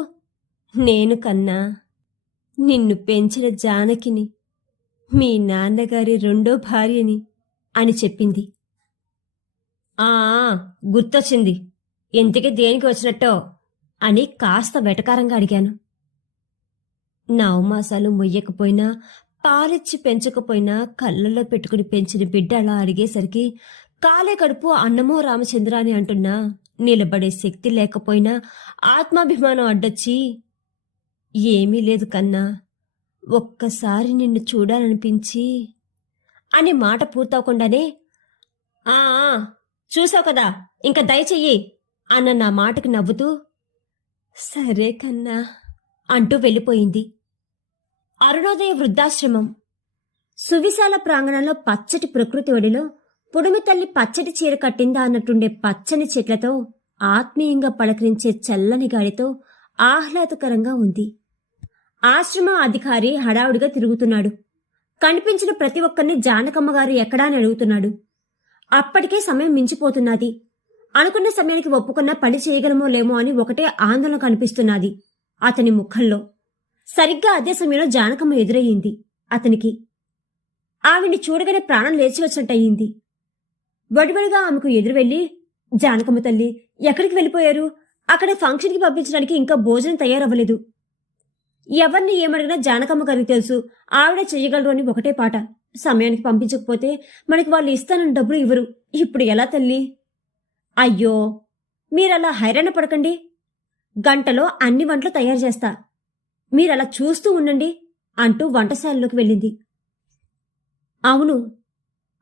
నేను కన్నా నిన్ను పెంచిన జానకిని, మీ నాన్నగారి 2వ భార్యని అని చెప్పింది. ఆ గుర్తొచ్చింది, ఇంతకీ దేనికి వచ్చినట్టో అని కాస్త వెటకారంగా అడిగాను. నవమాసాలు మొయ్యకపోయినా, పాలిచ్చి పెంచకపోయినా కళ్ళల్లో పెట్టుకుని పెంచిన బిడ్డ అలా అడిగేసరికి కాలే కడుపు అన్నమో రామచంద్ర అని అంటున్నా నిలబడే శక్తి లేకపోయినా ఆత్మాభిమానం అడ్డొచ్చి, ఏమీ లేదు కన్నా, ఒక్కసారి నిన్ను చూడాలనిపించి అని మాట పూర్తవకుండానే, ఆ చూసావు కదా, ఇంకా దయచెయ్యి అన్న నా మాటకు నవ్వుతూ, సరే కన్నా అంటూ వెళ్ళిపోయింది. అరుణోదయ వృద్ధాశ్రమం. సువిశాల ప్రాంగణంలో పచ్చటి ప్రకృతి ఒడిలో పుడుమి తల్లి పచ్చటి చీర కట్టిందా అన్నట్టుండే పచ్చని చెట్లతో, ఆత్మీయంగా పలకరించే చల్లని గాలితో ఆహ్లాదకరంగా ఉంది. ఆశ్రమం అధికారి హడావుడిగా తిరుగుతున్నాడు. కనిపించిన ప్రతి ఒక్కరిని జానకమ్మగారు ఎక్కడా అని అడుగుతున్నాడు. అప్పటికే సమయం మించిపోతున్నది. అనుకున్న సమయానికి ఒప్పుకున్నా పని చేయగలమో లేమో అని ఒకటే ఆందోళన కనిపిస్తున్నది అతని ముఖంలో. సరిగ్గా అదే సమయంలో జానకమ్మ ఎదురయ్యింది అతనికి. ఆవిడ్ని చూడగానే ప్రాణం లేచి వచ్చినట్టయింది. వడివడిగా ఆమెకు ఎదురు వెళ్లి, జానకమ్మ తల్లి ఎక్కడికి వెళ్ళిపోయారు? అక్కడ ఫంక్షన్కి పంపించడానికి ఇంకా భోజనం తయారవ్వలేదు. ఎవరిని ఏమడిగినా జానకమ్మ గారికి తెలుసు, ఆవిడే చెయ్యగలరు అని ఒకటే పాట. సమయానికి పంపించకపోతే మనకి వాళ్ళు ఇస్తానని డబ్బులు ఇవ్వరు. ఇప్పుడు ఎలా తల్లి? అయ్యో, మీరలా హైరాణ పడకండి. గంటలో అన్ని వంటలు తయారు చేస్తా, మీరలా చూస్తూ ఉండండి అంటూ వంటశాలలోకి వెళ్ళింది. అవును,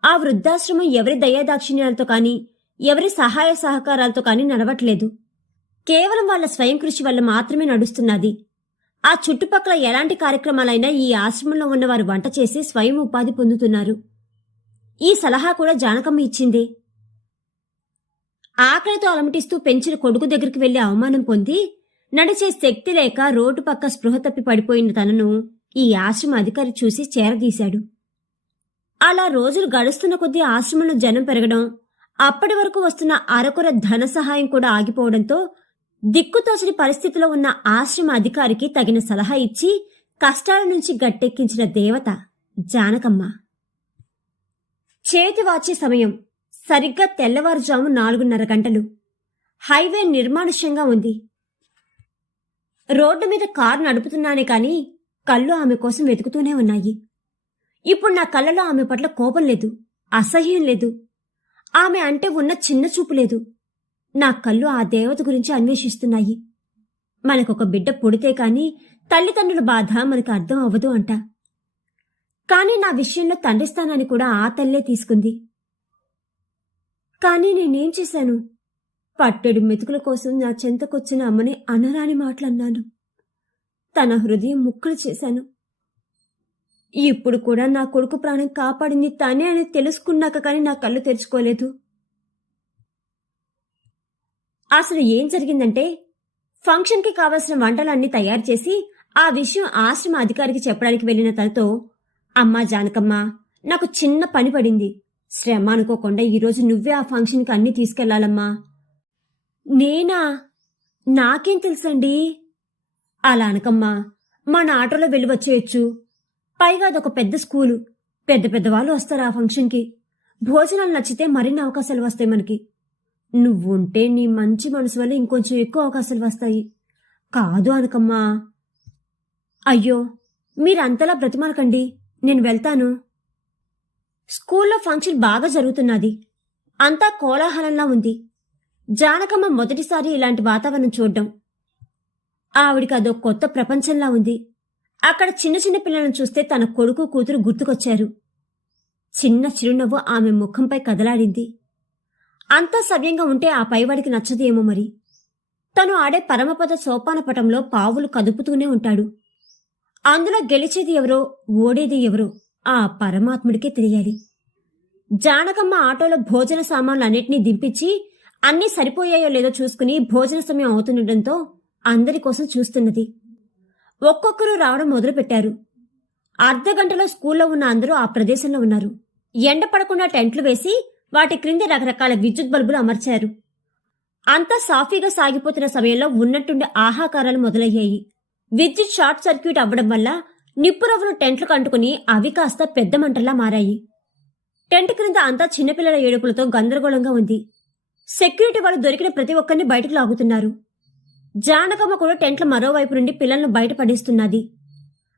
ఆ వృద్ధాశ్రమం ఎవరి దయాదాక్షిణ్యాలతో కానీ, ఎవరి సహాయ సహకారాలతో కానీ నడవట్లేదు. కేవలం వాళ్ళ స్వయం కృషి వల్ల మాత్రమే నడుస్తున్నది. ఆ చుట్టుపక్కల ఎలాంటి కార్యక్రమాలైనా ఈ ఆశ్రమంలో ఉన్నవారు వంట చేసి స్వయం ఉపాధి పొందుతున్నారు. ఈ సలహా కూడా జానకమ్మ ఇచ్చింది. ఆకలితో అలమటిస్తూ పెంచిన కొడుకు దగ్గరికి వెళ్లి అవమానం పొంది నడిచే శక్తి లేక రోడ్డు పక్క స్పృహ తప్పి పడిపోయిన తనను ఈ ఆశ్రమ అధికారి చూసి చేరదీశాడు. అలా రోజులు గడుస్తున్న కొద్దీ ఆశ్రమంలో జనం పెరగడం, అప్పటి వరకు వస్తున్న అరకొర ధన సహాయం కూడా ఆగిపోవడంతో దిక్కుతోచని పరిస్థితిలో ఉన్న ఆశ్రమ అధికారికి తగిన సలహా ఇచ్చి కష్టాల నుంచి గట్టెక్కించిన దేవత జానకమ్మ. చేతి వాచే సమయం సరిగ్గా తెల్లవారుజాము 4:30 గంటలు. హైవే నిర్మానుష్యంగా ఉంది. రోడ్డు మీద కారు నడుపుతున్నానే కాని కళ్ళు ఆమె కోసం వెతుకుతూనే ఉన్నాయి. ఇప్పుడు నా కళ్ళలో ఆమె పట్ల కోపం లేదు, అసహ్యం లేదు. ఆమె అంటే ఉన్న చిన్న చూపు లేదు. నా కళ్ళు ఆ దేవత గురించి అన్వేషిస్తున్నాయి. మనకొక బిడ్డ పుడితే కాని తల్లిదండ్రుల బాధ మనకు అర్థం అవ్వదు అంట. కాని నా విషయంలో తండ్రి స్థానాన్ని కూడా ఆ తల్లే తీసుకుంది. కానీ నేనేం చేశాను? పట్టెడు మెతుకుల కోసం నా చెంతకొచ్చిన అమ్మని అనరాని మాటలన్నాను. తన హృదయం ముక్కలు చేశాను. ఇప్పుడు కూడా నా కొడుకు ప్రాణం కాపాడింది తనే అని తెలుసుకున్నాక కానీ నా కళ్ళు తెరుచుకోలేదు. అసలు ఏం జరిగిందంటే, ఫంక్షన్కి కావలసిన వంటలన్నీ తయారు చేసి ఆ విషయం ఆశ్రమ అధికారికి చెప్పడానికి వెళ్ళిన తనతో, అమ్మా జానకమ్మ, నాకు చిన్న పని పడింది. శ్రమ అనుకోకుండా ఈరోజు నువ్వే ఆ ఫంక్షన్కి అన్నీ తీసుకెళ్లాలమ్మా. నేనా? నాకేం తెలుసండి? అలా అనకమ్మా, మన ఆటోలో వెళ్ళి వచ్చేయచ్చు. పైగా అదొక పెద్ద స్కూలు, పెద్ద పెద్ద వాళ్ళు వస్తారు ఆ ఫంక్షన్కి. భోజనాలు నచ్చితే మరిన్ని అవకాశాలు వస్తాయి మనకి. నువ్వుంటే నీ మంచి మనసు వల్ల ఇంకొంచెం ఎక్కువ అవకాశాలు వస్తాయి. కాదు అనకమ్మా. అయ్యో, మీరంతలా బ్రతిమాలకండి, నేను వెళ్తాను. స్కూల్లో ఫంక్షన్ బాగా జరుగుతున్నది. అంతా కోలాహలంలా ఉంది. జానకమ్మ మొదటిసారి ఇలాంటి వాతావరణం చూడ్డం. ఆవిడికి అదో కొత్త ప్రపంచంలా ఉంది. అక్కడ చిన్న చిన్న పిల్లలను చూస్తే తన కొడుకు కూతురు గుర్తుకొచ్చారు. చిన్న చిరునవ్వు ఆమె ముఖంపై కదలాడింది. అంతా సవ్యంగా ఉంటే ఆ పైవాడికి నచ్చదేమో మరి. తను ఆడే పరమపద సోపానపటంలో పావులు కదుపుతూనే ఉంటాడు. అందులో గెలిచేది ఎవరో ఓడేది ఎవరో ఆ పరమాత్ముడికే తెలియాలి. జానకమ్మ ఆటోలో భోజన సామాన్లన్నింటినీ దింపించి అన్నీ సరిపోయాయో లేదో చూసుకుని భోజన సమయం అవుతుండటంతో అందరి కోసం చూస్తున్నది. ఒక్కొక్కరు రావడం మొదలుపెట్టారు. అర్ధగంటలో స్కూల్లో ఉన్న అందరూ ఆ ప్రదేశంలో ఉన్నారు. ఎండ పడకుండా టెంట్లు వేసి వాటి క్రింద రకరకాల విద్యుత్ బల్బులు అమర్చారు. అంతా సాఫీగా సాగిపోతున్న సమయంలో ఉన్నట్టుండి ఆహాకారాలు మొదలయ్యాయి. విద్యుత్ షార్ట్ సర్క్యూట్ అవ్వడం వల్ల నిప్పురవ్వలు టెంట్లకు అంటుకుని అవి కాస్త పెద్ద మంటల్లా మారాయి. టెంట్ క్రింద అంతా చిన్నపిల్లల ఏడుపులతో గందరగోళంగా ఉంది. సెక్యూరిటీ వాళ్ళు దొరికిన ప్రతి ఒక్కరిని బయటకు లాగుతున్నారు. జానకమ్మ కూడా టెంట్ల మరోవైపు నుండి పిల్లలను బయటపడేస్తున్నది.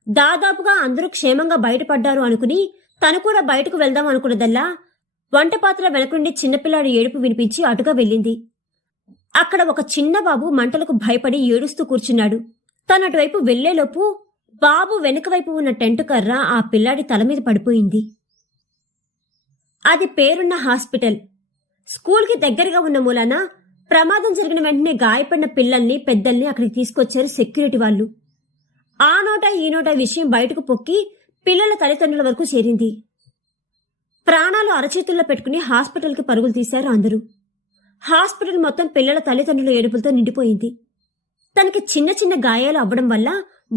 దాదాపుగా అందరూ క్షేమంగా బయటపడ్డారు అనుకుని తను కూడా బయటకు వెళ్దాం అనుకున్నదల్లా వంటపాత్ర వెనకుండి చిన్నపిల్లాడు ఏడుపు వినిపించి అటుగా వెళ్ళింది. అక్కడ ఒక చిన్న బాబు మంటలకు భయపడి ఏడుస్తూ కూర్చున్నాడు. తనటువైపు వెళ్లేలోపు బాబు వెనుక వైపు ఉన్న టెంటు కర్ర ఆ పిల్లాడి తల మీద పడిపోయింది. అది పేరున్న హాస్పిటల్. స్కూల్కి దగ్గరగా ఉన్న మూలాన ప్రమాదం జరిగిన వెంటనే గాయపడిన పిల్లల్ని పెద్దల్ని అక్కడికి తీసుకొచ్చారు సెక్యూరిటీ వాళ్ళు. ఆ నోట ఈ నోట విషయం బయటకు పొక్కి పిల్లల తల్లిదండ్రుల వరకు చేరింది. ప్రాణాలు అరచేతుల్లో పెట్టుకుని హాస్పిటల్కి పరుగులు తీశారు అందరూ. హాస్పిటల్ మొత్తం పిల్లల తల్లిదండ్రుల ఏడుపులతో నిండిపోయింది. తనకి చిన్న చిన్న గాయాలు అవ్వడం వల్ల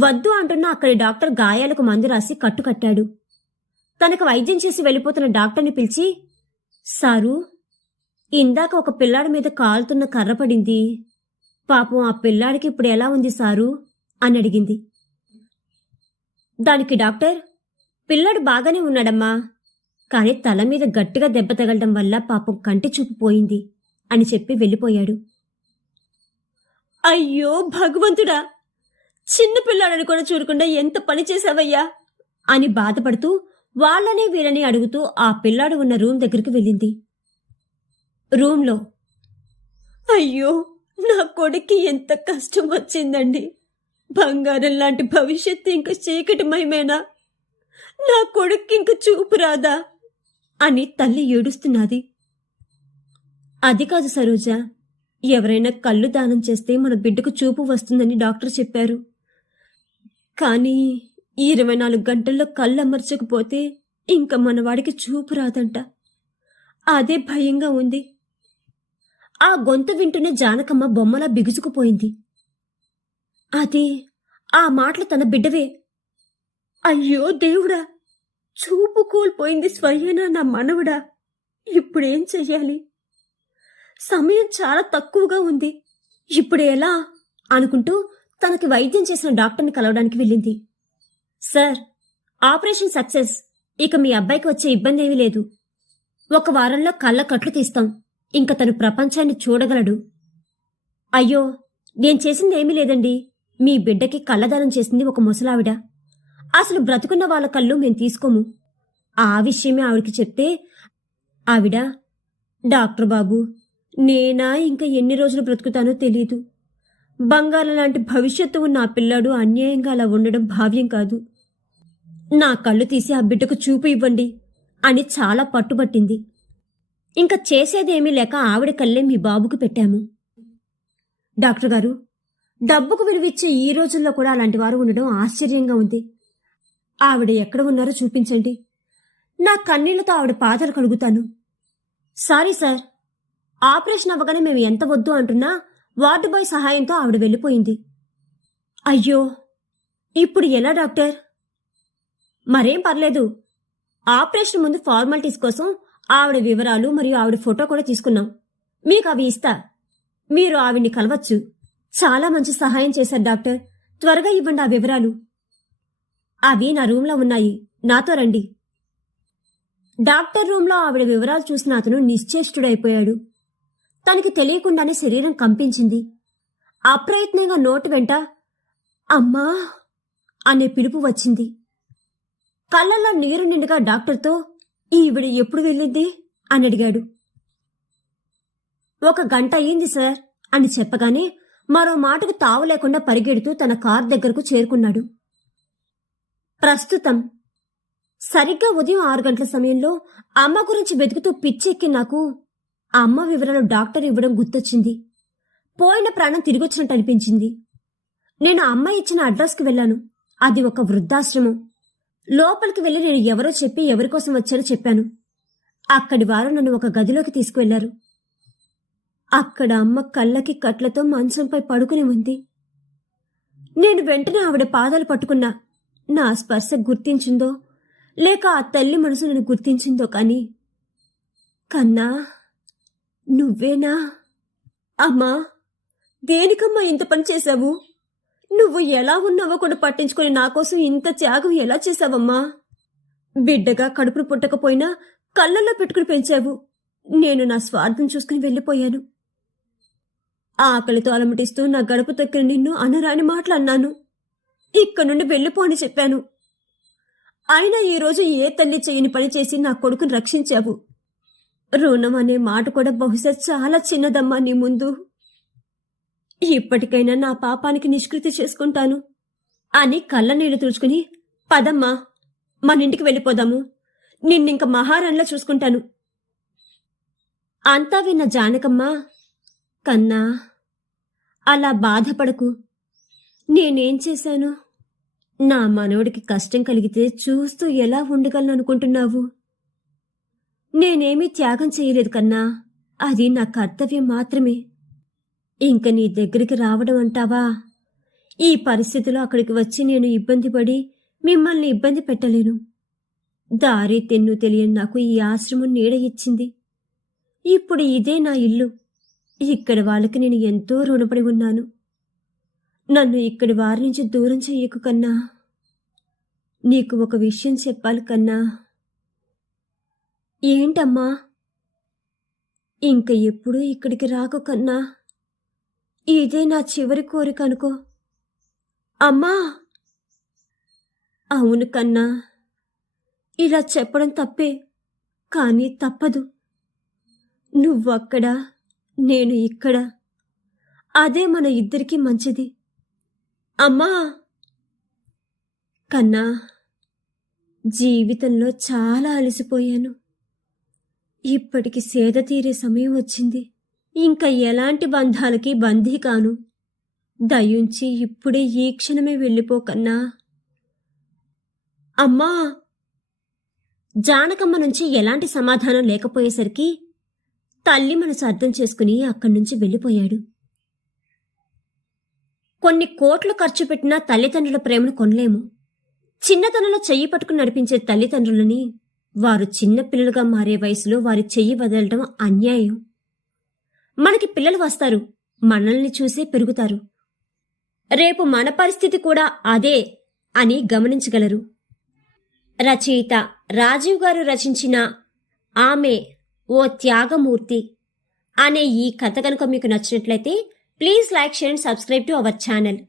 వద్దు అంటున్న అక్కడి డాక్టర్ గాయాలకు మందు రాసి కట్టుకట్టాడు. తనకు వైద్యం చేసి వెళ్ళిపోతున్న డాక్టర్ని పిలిచి, సారు, ఇందాక ఒక పిల్లాడి మీద కాలుతున్న కర్ర పడింది. పాపం ఆ పిల్లాడికి ఇప్పుడు ఎలా ఉంది సారు అని అడిగింది. దానికి డాక్టర్, పిల్లాడు బాగానే ఉన్నాడమ్మా, కాని తల మీద గట్టిగా దెబ్బ తగలడం వల్ల పాపం కంటి చూపు పోయింది అని చెప్పి వెళ్ళిపోయాడు. అయ్యో భగవంతుడా, చిన్న పిల్లాడని కూడా చూడకుండా ఎంత పని చేశావయ్యా అని బాధపడుతూ వాళ్ళని వీళ్ళని అడుగుతూ ఆ పిల్లాడు ఉన్న రూమ్ దగ్గరికి వెళ్ళింది. రూంలో, అయ్యో నా కొడుక్కి ఎంత కష్టం వచ్చిందండి. బంగారం లాంటి భవిష్యత్తు ఇంక చీకటిమయమేనా? నా కొడుక్కి ఇంక చూపు రాదా అని తల్లి ఏడుస్తున్నది. అది కాదు సరోజ, ఎవరైనా కళ్ళు దానం చేస్తే మన బిడ్డకు చూపు వస్తుందని డాక్టర్ చెప్పారు. కానీ 24 గంటల్లో కళ్ళు అమర్చకపోతే ఇంక మనవాడికి చూపు రాదంట. అదే భయంగా ఉంది. ఆ గొంతు వింటూనే జానకమ్మ బొమ్మలా బిగుసుకుపోయింది. అది ఆ మాటలు తన బిడ్డవే. అయ్యో దేవుడా, చూపు కోల్పోయింది స్వయేనా నా మనవడా. ఇప్పుడేం చెయ్యాలి? సమయం చాలా తక్కువగా ఉంది. ఇప్పుడు ఎలా అనుకుంటూ తనకి వైద్యం చేసిన డాక్టర్ని కలవడానికి వెళ్ళింది. Sir, operation success. ఇక మీ అబ్బాయికి వచ్చే ఇబ్బంది ఏమీ లేదు. 1 వారంలో కళ్ళ కట్లు తీస్తాం. ఇంక తను ప్రపంచాన్ని చూడగలడు. అయ్యో, నేను చేసింది ఏమీ లేదండి. మీ బిడ్డకి కళ్ళదానం చేసింది ఒక ముసలావిడ. అసలు బ్రతుకున్న వాళ్ళ కళ్ళు మేం తీసుకోము. ఆ విషయమే ఆవిడికి చెప్తే ఆవిడ, డాక్టర్ బాబు, నేనా ఇంకా ఎన్ని రోజులు బ్రతుకుతానో తెలీదు. బంగారం లాంటి భవిష్యత్తు ఉన్న ఆ పిల్లాడు అన్యాయంగా అలా ఉండడం భావ్యం కాదు. నా కళ్ళు తీసి ఆ బిడ్డకు చూపు ఇవ్వండి అని చాలా పట్టుబట్టింది. ఇంకా చేసేదేమీ లేక ఆవిడ కళ్ళే మీ బాబుకు పెట్టాము. డాక్టర్ గారు, డబ్బుకు విలువిచ్చే ఈ రోజుల్లో కూడా అలాంటి వారు ఉండడం ఆశ్చర్యంగా ఉంది. ఆవిడ ఎక్కడ ఉన్నారో చూపించండి. నా కన్నీళ్లతో ఆవిడ పాదాలు కడుగుతాను. సారీ సార్, ఆపరేషన్ అవ్వగానే మేము ఎంత వద్దు అంటున్నా వార్డు బాయ్ సహాయంతో ఆవిడ వెళ్ళిపోయింది. అయ్యో, ఇప్పుడు ఎలా డాక్టర్? మరేం పర్లేదు. ఆపరేషన్ ముందు ఫార్మాలిటీస్ కోసం ఆవిడ వివరాలు మరియు ఆవిడ ఫోటో కూడా తీసుకున్నాం. మీకు అవి ఇస్తా. మీరు ఆవిడ్ని కలవచ్చు. చాలా మంచి సహాయం చేశారు డాక్టర్. త్వరగా ఇవ్వండి ఆ వివరాలు. అవి నా రూంలో ఉన్నాయి. నాతో రండి. డాక్టర్ రూంలో ఆవిడ వివరాలు చూసిన అతను నిశ్చేష్టుడైపోయాడు. తనకి తెలియకుండానే శరీరం కంపించింది. అప్రయత్నంగా నోటి వెంట అమ్మా అనే పిలుపు వచ్చింది. కళ్ళల్లో నీరు నిండుగా డాక్టర్తో ఈవిడ ఎప్పుడు వెళ్ళింది అని అడిగాడు. 1 గంట అయ్యింది సార్ అని చెప్పగానే మరో మాటకు తావు లేకుండా పరిగెడుతూ తన కార్ దగ్గరకు చేరుకున్నాడు. ప్రస్తుతం సరిగ్గా ఉదయం 6 గంటల సమయంలో అమ్మ గురించి వెతుకుతూ పిచ్చెక్కి నాకు అమ్మ వివరాలు డాక్టర్ ఇవ్వడం గుర్తొచ్చింది. పోయిన ప్రాణం తిరిగొచ్చినట్టు అనిపించింది. నేను అమ్మ ఇచ్చిన అడ్రస్కి వెళ్ళాను. అది ఒక వృద్ధాశ్రమం. లోపలికి వెళ్ళి నేను ఎవరో చెప్పి ఎవరికోసం వచ్చారో చెప్పాను. అక్కడి వారు నన్ను ఒక గదిలోకి తీసుకువెళ్లారు. అక్కడ అమ్మ కళ్ళకి కట్లతో మంచంపై పడుకుని ఉంది. నేను వెంటనే ఆవిడ పాదాలు పట్టుకున్నా. నా స్పర్శ గుర్తించిందో లేక ఆ తల్లి మనసు నన్ను గుర్తించిందో కాని, కన్నా నువ్వేనా? అమ్మా, దేనికమ్మా ఇంత పని చేశావు? నువ్వు ఎలా ఉన్నావో కూడా పట్టించుకొని నా కోసం ఇంత త్యాగం ఎలా చేశావమ్మా? బిడ్డగా కడుపును పుట్టకపోయినా కళ్ళల్లో పెట్టుకుని పెంచావు. నేను నా స్వార్థం చూసుకుని వెళ్ళిపోయాను. ఆకలితో అలమటిస్తూ నా గడప తొక్కిన నిన్ను అనరాని మాటలు అన్నాను. ఇక్కడి నుండి వెళ్ళిపో అని చెప్పాను. అయినా ఈరోజు ఏ తల్లి చేయని పని చేసి నా కొడుకుని రక్షించావు. రుణం అనే మాట కూడా బహుశా చాలా చిన్నదమ్మా నీ ముందు. ఇప్పటికైనా నా పాపానికి నిష్కృతి చేసుకుంటాను అని కళ్ళ నీళ్లు తుడుచుకుని, పదమ్మా మన ఇంటికి వెళ్ళిపోదాము. నిన్నింక మహారాణిలా చూసుకుంటాను. అంతా విన్న జానకమ్మ, కన్నా అలా బాధపడకు. నేనేం చేశాను? నా మనవడికి కష్టం కలిగితే చూస్తూ ఎలా ఉండగలను అనుకుంటున్నావు? నేనేమీ త్యాగం చేయలేదు కన్నా. అది నా కర్తవ్యం మాత్రమే. ఇంక నీ దగ్గరికి రావడం అంటావా? ఈ పరిస్థితిలో అక్కడికి వచ్చి నేను ఇబ్బంది పడి మిమ్మల్ని ఇబ్బంది పెట్టలేను. దారి తెన్ను తెలియని నాకు ఈ ఆశ్రమం నీడ ఇచ్చింది. ఇప్పుడు ఇదే నా ఇల్లు. ఇక్కడ వాళ్ళకి నేను ఎంతో రుణపడి ఉన్నాను. నన్ను ఇక్కడి వారి నుంచి దూరం చెయ్యకు కన్నా. నీకు ఒక విషయం చెప్పాలి కన్నా. ఏంటమ్మా? ఇంక ఎప్పుడూ ఇక్కడికి రాకు కన్నా. ఇదే నా చివరి కోరిక అనుకో. అమ్మా! అవును కన్నా, ఇలా చెప్పడం తప్పే, కానీ తప్పదు. నువ్వక్కడ, నేను ఇక్కడ. అదే మన ఇద్దరికీ మంచిది. అమ్మా! కన్నా, జీవితంలో చాలా అలసిపోయాను. ఇప్పటికి సేద తీరే సమయం వచ్చింది. ఇంకా ఎలాంటి బంధాలకి బందీ కాను. దయుంచి ఇప్పుడే ఈ క్షణమే వెళ్ళిపోకన్నా. అమ్మా! జానకమ్మ నుంచి ఎలాంటి సమాధానం లేకపోయేసరికి తల్లి మనసు అర్థం చేసుకుని అక్కడి నుంచి వెళ్ళిపోయాడు. కొన్ని కోట్లు ఖర్చు పెట్టినా తల్లిదండ్రుల ప్రేమను కొనలేము. చిన్నతనంలో చెయ్యి పట్టుకుని నడిపించే తల్లిదండ్రులని వారు చిన్నపిల్లలుగా మారే వయసులో వారి చెయ్యి వదలడం అన్యాయం. మనకి పిల్లలు వస్తారు, మనల్ని చూసే పెరుగుతారు. రేపు మన పరిస్థితి కూడా అదే అని గమనించగలరు. రచయిత రాజీవ్ గారు రచించిన ఆమె ఓ త్యాగమూర్తి అనే ఈ కథ కనుక మీకు నచ్చినట్లయితే please like, share and subscribe to our channel.